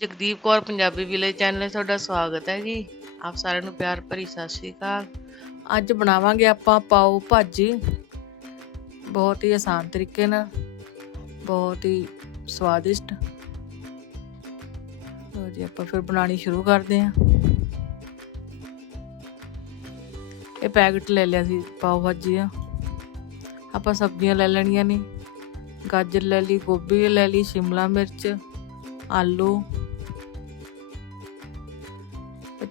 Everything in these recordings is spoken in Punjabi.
ਜਗਦੀਪ ਕੌਰ ਪੰਜਾਬੀ ਵਿਲੇਜ ਚੈਨਲ 'ਤੇ ਤੁਹਾਡਾ ਸਵਾਗਤ ਹੈ ਜੀ। ਆਪ ਸਾਰਿਆਂ ਨੂੰ ਪਿਆਰ ਭਰੀ ਸਤਿ ਸ਼੍ਰੀ ਅਕਾਲ। ਅੱਜ ਬਣਾਵਾਂਗੇ ਆਪਾਂ ਪਾਓ ਭਾਜੀ। ਬਹੁਤ ਹੀ ਆਸਾਨ ਤਰੀਕੇ ਨਾਲ, ਬਹੁਤ ਹੀ ਸਵਾਦਿਸ਼ਟ। ਲੋ ਜੀ, ਆਪਾਂ ਫਿਰ ਬਣਾਣੀ ਸ਼ੁਰੂ ਕਰਦੇ ਹਾਂ। ਇਹ ਪੈਕਟ ਲੈ ਲਿਆ ਸੀ ਪਾਓ ਭਾਜੀ ਦਾ। ਆਪਾਂ ਸਬਜ਼ੀਆਂ ਲੈ ਲੈਣੀਆਂ ਨੇ। ਗਾਜਰ ਲੈ ਲਈ, ਗੋਭੀ ਲੈ ਲਈ, ਸ਼ਿਮਲਾ ਮਿਰਚ, ਆਲੂ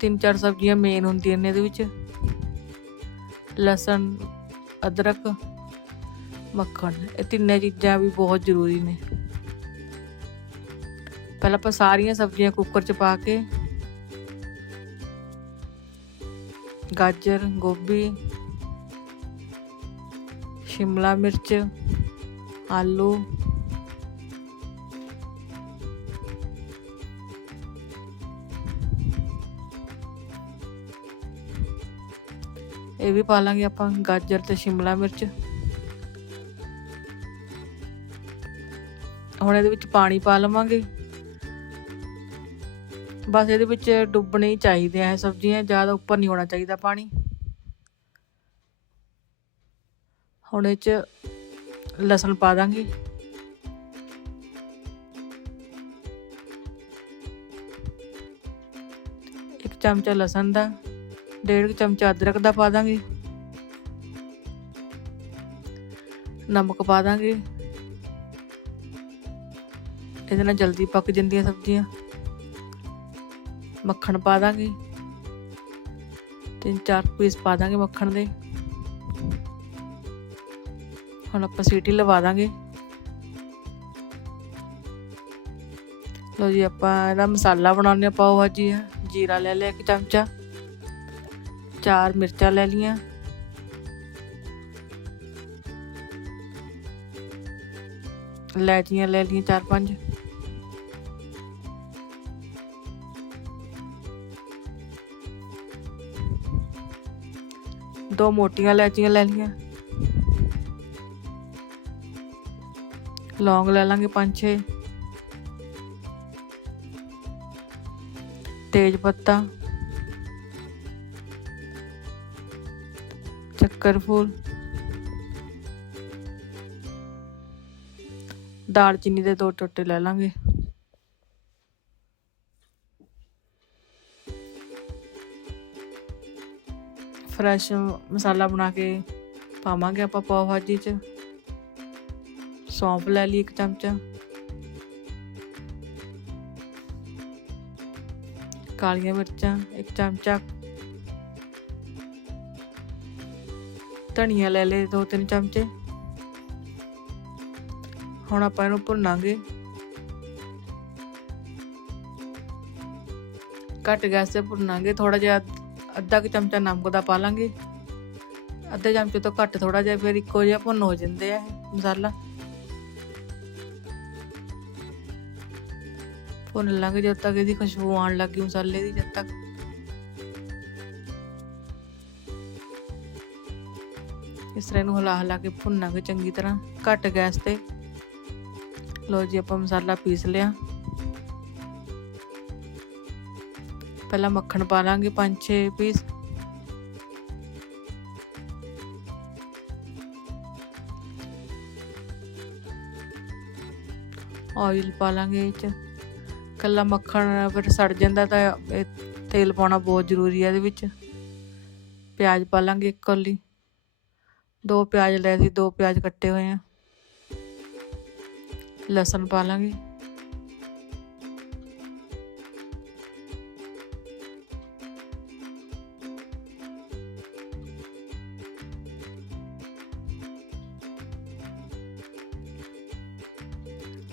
ਤਿੰਨ ਚਾਰ ਸਬਜ਼ੀਆਂ ਮੇਨ ਹੁੰਦੀਆਂ ਨੇ ਇਹਦੇ ਵਿੱਚ। ਲਸਣ, ਅਦਰਕ, ਮੱਖਣ, ਇਹ ਤਿੰਨੇ ਚੀਜ਼ਾਂ ਵੀ ਬਹੁਤ ਜ਼ਰੂਰੀ ਨੇ। ਪਹਿਲਾਂ ਆਪਾਂ ਸਾਰੀਆਂ ਸਬਜ਼ੀਆਂ ਕੁੱਕਰ 'ਚ ਪਾ ਕੇ, ਗਾਜਰ, ਗੋਭੀ, ਸ਼ਿਮਲਾ ਮਿਰਚ, ਆਲੂ ਇਹ ਵੀ ਪਾ ਲਾਂਗੇ ਆਪਾਂ ਗਾਜਰ ਤੇ ਸ਼ਿਮਲਾ ਮਿਰਚ। ਹੁਣ ਇਹਦੇ ਵਿੱਚ ਪਾਣੀ ਪਾ ਲਵਾਂਗੇ। ਬਸ ਇਹਦੇ ਵਿੱਚ ਡੁੱਬਣੇ ਹੀ ਚਾਹੀਦੇ ਆ ਸਬਜ਼ੀਆਂ ਜ਼ਿਆਦਾ ਉੱਪਰ ਨਹੀਂ ਹੋਣਾ ਚਾਹੀਦਾ ਪਾਣੀ। ਹੁਣ ਇਹ ਚ ਲਸਣ ਪਾ ਦਾਂਗੇ। ਇੱਕ ਚਮਚਾ ਲਸਣ ਦਾ। ਡੇਢ ਕੁ ਚਮਚਾ ਅਦਰਕ ਦਾ ਪਾ ਦਾਂਗੇ। ਨਮਕ ਪਾ ਦਾਂਗੇ। ਇਹਦੇ ਨਾਲ ਜਲਦੀ ਪੱਕ ਜਾਂਦੀਆਂ ਸਬਜ਼ੀਆਂ। ਮੱਖਣ ਪਾ ਦਾਂਗੇ। ਤਿੰਨ ਚਾਰ ਪੀਸ ਪਾ ਦਾਂਗੇ ਮੱਖਣ ਦੇ। ਹੁਣ ਆਪਾਂ ਸੀਟੀ ਲਵਾ ਦਾਂਗੇ। ਲੋ ਜੀ, ਆਪਾਂ ਇਹਦਾ ਮਸਾਲਾ ਬਣਾਉਂਦੇ ਆ ਪਾਓ ਭਾਜੀ ਜੀਰਾ ਲੈ ਲਿਆ ਇੱਕ ਚਮਚਾ। ਚਾਰ ਮਿਰਚਾਂ ਲੈ ਲੀਆਂ ਇਲਾਇਚੀਆਂ ਲੈ ਲੀਆਂ ਚਾਰ ਪੰਜ ਦੋ ਮੋਟੀਆਂ ਇਲਾਇਚੀਆਂ ਲੈ ਲੀਆਂ ਲੌਂਗ ਲੈ ਲਾਂਗੇ ਪੰਜ ਛੇ ਤੇਜ ਪੱਤਾ ਚੱਕਰ ਫੂਲ। ਦਾਲਚੀਨੀ ਦੇ ਦੋ ਟੋਟੇ ਲੈ ਲਾਂਗੇ। ਫਰੈਸ਼ ਮਸਾਲਾ ਬਣਾ ਕੇ ਪਾਵਾਂਗੇ ਆਪਾਂ ਪਾਓ ਭਾਜੀ ਚ। ਸੌਂਫ ਲੈ ਲਈ ਇੱਕ ਚਮਚਾ। ਕਾਲੀਆਂ ਮਿਰਚਾਂ ਇੱਕ ਚਮਚਾ। ਧਨੀਆ ਲੈ ਲਏ ਦੋ ਤਿੰਨ ਚਮਚੇ। ਹੁਣ ਆਪਾਂ ਇਹਨੂੰ ਭੁੰਨਾਂਗੇ। ਘੱਟ ਗੈਸ ਤੇ ਭੁੰਨਾਂਗੇ ਥੋੜਾ ਜਿਹਾ ਅੱਧਾ ਕੁ ਚਮਚਾ ਨਮਕ ਦਾ ਪਾ ਲਾਂਗੇ। ਅੱਧੇ ਚਮਚੇ ਤੋਂ ਘੱਟ ਥੋੜਾ ਜਿਹਾ, ਫਿਰ ਇੱਕੋ ਜਿਹਾ ਭੁੰਨ ਹੋ ਜਾਂਦੇ ਆ ਮਸਾਲਾ। ਭੁੰਨ ਲਾਂਗੇ ਜਦ ਤੱਕ ਇਹਦੀ ਖੁਸ਼ਬੂ ਆਉਣ ਲੱਗੀ ਮਸਾਲੇ ਦੀ, ਜਦ ਤੱਕ ਇਸ ਤਰ੍ਹਾਂ ਇਹਨੂੰ ਹਿਲਾ ਹਲਾ ਕੇ ਭੁੰਨਾਂਗੇ ਚੰਗੀ ਤਰ੍ਹਾਂ ਘੱਟ ਗੈਸ ਤੇ। ਲੋ ਜੀ, ਆਪਾਂ ਮਸਾਲਾ ਪੀਸ ਲਿਆ। ਪਹਿਲਾਂ ਮੱਖਣ ਪਾ ਲਾਂਗੇ 5-6 ਪੀਸ। ਆਇਲ ਪਾ ਲਾਂਗੇ ਇਹ ਚ। ਕੱਲਾ ਮੱਖਣ ਫਿਰ ਸੜ ਜਾਂਦਾ ਤਾਂ ਇਹ ਤੇਲ ਪਾਉਣਾ ਬਹੁਤ ਜ਼ਰੂਰੀ ਹੈ ਇਹਦੇ ਵਿੱਚ। ਪਿਆਜ਼ ਪਾ ਲਾਂਗੇ ਇੱਕ ਕੌਲੀ। ਦੋ ਪਿਆਜ਼ ਲਏ ਸੀ ਦੋ ਪਿਆਜ਼ ਕੱਟੇ ਹੋਏ ਆ ਲਸਣ ਪਾ ਲਾਂਗੇ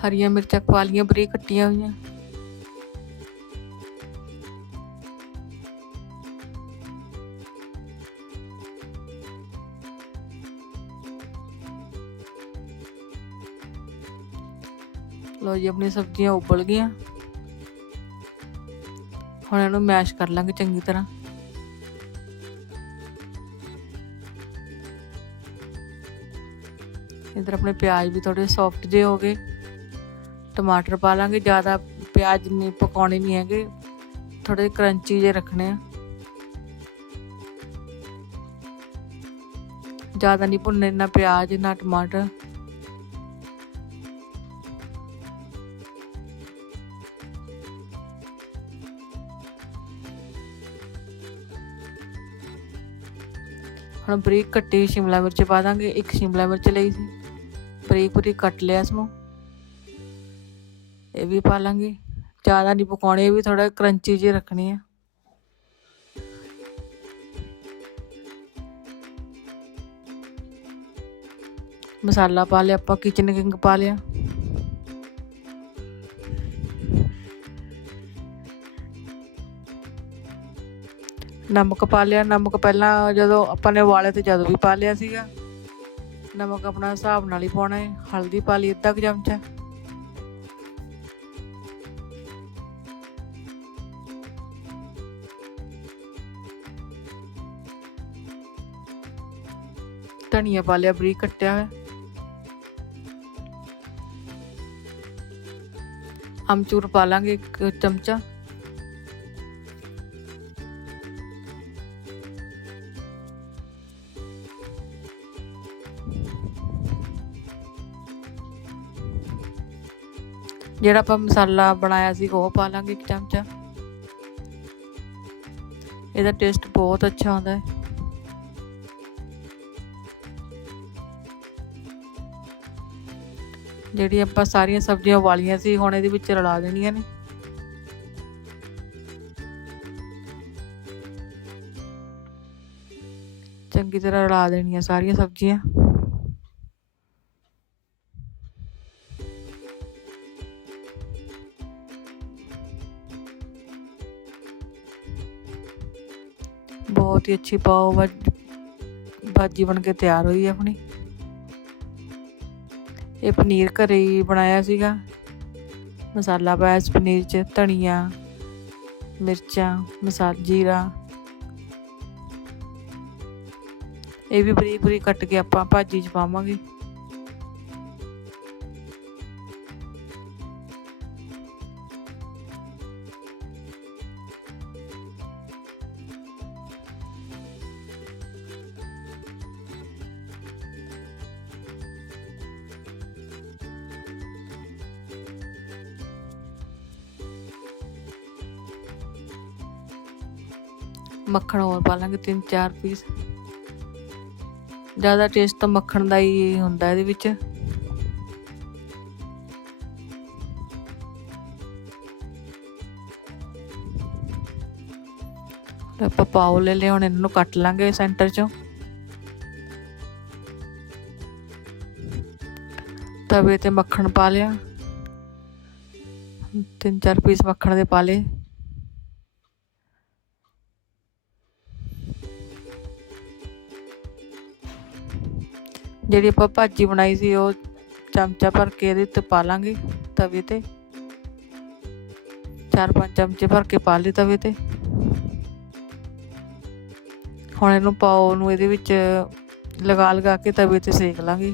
ਹਰੀਆਂ ਮਿਰਚਾਂ ਪਾ ਲੀਆਂ ਬਰੀਕ ਲੋ ਜੀ ਆਪਣੀ ਸਬਜ਼ੀਆਂ ਉਬਲ ਗਈਆਂ। ਹੁਣ ਇਹਨੂੰ ਮੈਸ਼ ਕਰ ਲਾਂਗੇ ਚੰਗੀ ਤਰ੍ਹਾਂ। ਇਧਰ ਆਪਣੇ ਪਿਆਜ਼ ਵੀ ਥੋੜੇ ਸੌਫਟ ਜੇ ਹੋ ਗਏ। ਟਮਾਟਰ ਪਾ ਲਾਂਗੇ, ਜ਼ਿਆਦਾ ਪਿਆਜ਼ ਨਹੀਂ ਪਕਾਉਣੇ ਨਹੀਂ ਹੈਗੇ। ਥੋੜੇ ਕਰੰਚੀ ਜੇ ਰੱਖਣੇ ਆ। ਜ਼ਿਆਦਾ ਨਹੀਂ ਭੁੰਨੇ ਨਾ ਪਿਆਜ਼, ਨਾ ਟਮਾਟਰ। ਹੁਣ ਬਰੀਕ ਕੱਟੀ ਹੋਈ ਸ਼ਿਮਲਾ ਮਿਰਚ ਪਾ ਦਾਂਗੇ, ਇੱਕ ਸ਼ਿਮਲਾ ਮਿਰਚ ਲਈ ਸੀ। ਬਰੀਕ ਬਰੀਕ ਕੱਟ ਲਿਆ ਇਸ ਨੂੰ ਇਹ ਵੀ ਪਾ ਲਾਂਗੇ। ਜ਼ਿਆਦਾ ਨਹੀਂ ਪਕਾਉਣੇ, ਇਹ ਵੀ ਥੋੜਾ ਕਰੰਚੀ ਜਿਹੀ ਰੱਖਣੀ ਆ। ਮਸਾਲਾ ਪਾ ਲਿਆ, ਆਪਾਂ ਕਿਚਨ ਕਿੰਗ ਪਾ ਲਿਆ। ਨਮਕ ਪਾ ਲਿਆ। ਨਮਕ ਪਹਿਲਾਂ ਜਦੋਂ ਆਪਾਂ ਨੇ ਵਾਲੇ ਤੇ ਜਦੋਂ ਵੀ ਪਾ ਲਿਆ ਸੀਗਾ, ਨਮਕ ਆਪਣਾ ਹਿਸਾਬ ਨਾਲ ਹੀ ਪਾਉਣਾ ਹੈ। ਹਲਦੀ ਪਾ ਲਈ ਅੱਧਾ ਕੁ ਚਮਚਾ। ਧਨੀਆ ਪਾ ਲਿਆ, ਬਰੀਕ ਕੱਟਿਆ ਹੋਇਆ। ਅਮਚੂਰ ਪਾ ਲਾਂਗੇ ਇੱਕ ਚਮਚਾ। ਜਿਹੜਾ ਆਪਾਂ ਮਸਾਲਾ ਬਣਾਇਆ ਸੀ, ਉਹ ਪਾ ਲਾਂਗੇ ਇੱਕ ਚਮਚਾ ਇਹਦਾ ਟੇਸਟ ਬਹੁਤ ਅੱਛਾ ਆਉਂਦਾ ਹੈ। ਜਿਹੜੀ ਆਪਾਂ ਸਾਰੀਆਂ ਸਬਜ਼ੀਆਂ ਉਬਾਲੀਆਂ ਸੀ, ਹੁਣ ਇਹਦੇ ਵਿੱਚ ਰਲਾ ਦੇਣੀਆਂ ਨੇ। ਚੰਗੀ ਤਰ੍ਹਾਂ ਰਲਾ ਦੇਣੀਆਂ ਸਾਰੀਆਂ ਸਬਜ਼ੀਆਂ। ਬਹੁਤ ਹੀ ਅੱਛੀ ਪਾਓ ਭਾਜੀ ਭਾਜੀ ਬਣ ਕੇ ਤਿਆਰ ਹੋਈ ਹੈ ਆਪਣੀ। ਇਹ ਪਨੀਰ ਘਰੇ ਹੀ ਬਣਾਇਆ ਸੀਗਾ। ਮਸਾਲਾ ਪਾਇਆ ਇਸ ਪਨੀਰ 'ਚ, ਧਨੀਆ, ਮਿਰਚਾਂ ਮਸਾਲਾ ਜੀਰਾ। ਇਹ ਵੀ ਬਰੀਕ ਬਰੀਕ ਕੱਟ ਕੇ ਆਪਾਂ ਭਾਜੀ 'ਚ ਪਾਵਾਂਗੇ। ਮੱਖਣ ਹੋਰ ਪਾ ਲਾਂਗੇ, ਤਿੰਨ ਚਾਰ ਪੀਸ ਜ਼ਿਆਦਾ ਟੇਸਟ ਤਾਂ ਮੱਖਣ ਦਾ ਹੀ ਹੁੰਦਾ ਇਹਦੇ ਵਿੱਚ। ਆਪਾਂ ਪਾਓ ਲੈ ਲਿਆ ਹੁਣ ਇਹਨਾਂ ਨੂੰ ਕੱਟ ਲਾਂਗੇ ਸੈਂਟਰ ਚੋਂ। ਤਵੇ ਤੇ ਮੱਖਣ ਪਾ ਲਿਆ। ਤਿੰਨ ਚਾਰ ਪੀਸ ਮੱਖਣ ਦੇ ਪਾ ਲਏ। ਜਿਹੜੀ ਆਪਾਂ ਭਾਜੀ ਬਣਾਈ ਸੀ, ਉਹ ਚਮਚਾ ਭਰ ਕੇ ਇਹਦੇ ਉੱਤੇ ਪਾ ਲਾਂਗੇ ਤਵੇ ਤੇ। ਚਾਰ ਪੰਜ ਚਮਚੇ ਭਰ ਕੇ ਪਾ ਲਈ ਤਵੇ ਤੇ। ਹੁਣ ਇਹਨੂੰ ਪਾਓ ਨੂੰ ਇਹਦੇ ਵਿੱਚ ਲਗਾ ਲਗਾ ਕੇ ਤਵੇ ਤੇ ਸੇਕ ਲਾਂਗੇ।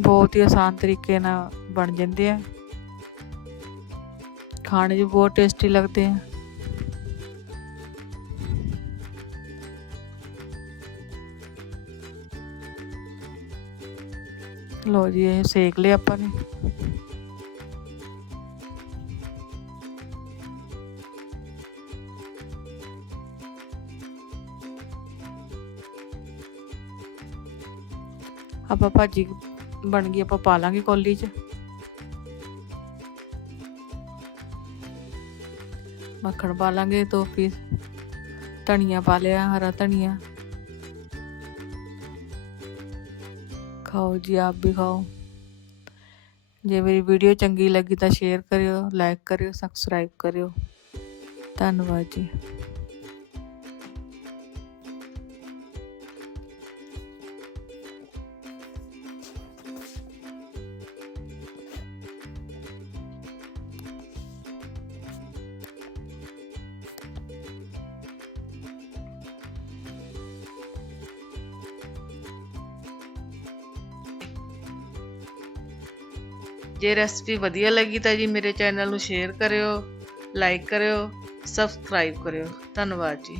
ਬਹੁਤ ਹੀ ਆਸਾਨ ਤਰੀਕੇ ਨਾਲ ਬਣ ਜਾਂਦੇ ਆ। ਖਾਣੇ 'ਚ ਬਹੁਤ ਟੇਸਟੀ ਲੱਗਦੇ ਆ। ਲੋ ਜੀ, ਇਹ ਸੇਕ ਲਿਆ ਆਪਾਂ ਨੇ। ਆਪਾਂ ਭਾਜੀ ਬਣ ਗਈ, ਆਪਾਂ ਪਾ ਲਾਂਗੇ ਕੌਲੀ 'ਚ। ਮੱਖਣ ਪਾ ਲਾਂਗੇ ਦੋ ਪੀਸ ਧਨੀਆ ਪਾ ਲਿਆ, ਹਰਾ ਧਨੀਆ। ਖਾਓ ਜੀ, ਆਪ ਵੀ ਖਾਓ। ਜੇ ਮੇਰੀ ਵੀਡੀਓ ਚੰਗੀ ਲੱਗੀ ਤਾਂ ਸ਼ੇਅਰ ਕਰਿਓ ਲਾਈਕ ਕਰਿਓ ਸਬਸਕ੍ਰਾਈਬ ਕਰਿਓ। ਧੰਨਵਾਦ ਜੀ। ਜੇ ਰੈਸਪੀ ਵਧੀਆ ਲੱਗੀ ਤਾਂ ਜੀ ਮੇਰੇ ਚੈਨਲ ਨੂੰ ਸ਼ੇਅਰ ਕਰਿਓ ਲਾਈਕ ਕਰਿਓ ਸਬਸਕ੍ਰਾਈਬ ਕਰਿਓ। ਧੰਨਵਾਦ ਜੀ।